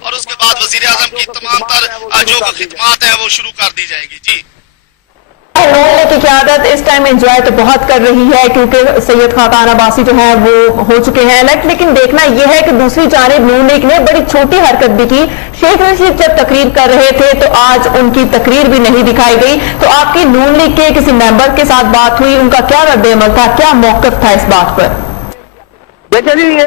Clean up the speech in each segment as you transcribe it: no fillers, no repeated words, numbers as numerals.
اور اس کے بعد وزیر اعظم کی تمام تر جو خدمات ہیں وہ شروع کر دی جائیں گی. جی نون کی قیادت اس ٹائم انجوائے تو بہت کر رہی ہے کیونکہ سید خاقان عباسی جو ہیں وہ ہو چکے ہیں الیکٹ، لیکن دیکھنا یہ ہے کہ دوسری جانب نون لیگ نے بڑی چھوٹی حرکت بھی کی. شیخ رشید جب تقریر کر رہے تھے تو آج ان کی تقریر بھی نہیں دکھائی گئی. تو آپ کی نون لیگ کے کسی ممبر کے ساتھ بات ہوئی، ان کا کیا رد عمل تھا، کیا موقف تھا اس بات پر؟ دیکھیں جی یہ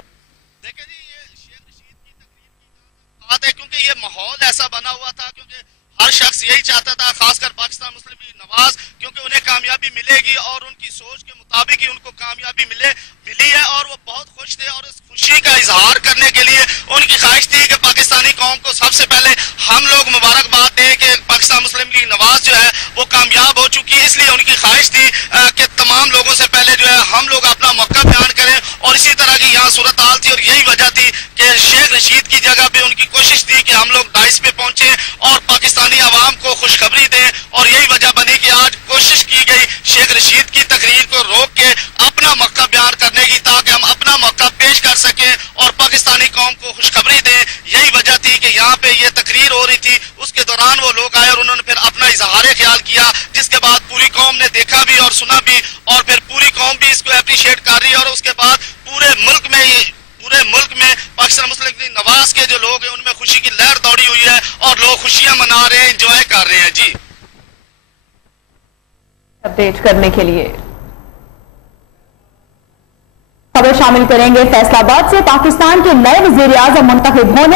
شیخ رشید کی تقریر کی بات ہے کیونکہ یہ ماحول ایسا بنا ہوا تھا، کیونکہ ہر شخص یہی چاہتا تھا، خاص کر پاکستان مسلم لیگ نواز، کیونکہ انہیں کامیابی ملے گی اور ان کی سوچ کے مطابق ہی ان کو کامیابی ملی ہے اور وہ بہت خوش تھے. اور اس خوشی کا اظہار کرنے کے لیے ان کی خواہش تھی کہ پاکستانی قوم کو سب سے پہلے ہم لوگ مبارکباد دیں کہ پاکستان مسلم لیگ نواز جو ہے وہ کامیاب ہو چکی ہے. اس لیے ان کی خواہش تھی کہ تمام لوگوں سے پہلے جو ہے ہم لوگ اپنا موقع بیان کریں، اور اسی طرح کی یہاں صورتحال تھی. اور یہی وجہ تھی کہ شیخ رشید کی جگہ پہ ان کی کوشش تھی کہ ہم لوگ ڈائس پہ پہنچے اور پاکستانی عوام کو خوشخبری دیں، اور یہی وجہ بنی کہ آج کوشش کی گئی شیخ رشید کی تقریر کو روک کے اپنا موقع بیان کرنے کی، تاکہ ہم اپنا موقع پیش کر سکیں اور پاکستانی قوم کو خوشخبری دیں. یہی وجہ تھی کہ یہاں پہ یہ تقریر ہو رہی تھی، اس کے دوران وہ لوگ آئے اور انہوں نے پھر اپنا اظہار خیال کیا، جس کے بعد پوری قوم نے دیکھا بھی اور سنا بھی، اور پھر پوری قوم بھی اس کو اپریشیٹ کر رہی ہے. اور اس کے بعد پورے ملک میں پاکستان مسلم لیگ نواز کے جو لوگ ہیں ان میں خوشی کی لہر دوڑی ہوئی ہے اور لوگ خوشیاں منا رہے ہیں، انجوائے کر رہے ہیں. جی اپڈیٹ کرنے کے لیے خبر شامل کریں گے فیصل آباد سے. پاکستان کے نئے وزیر اعظم منتخب ہونے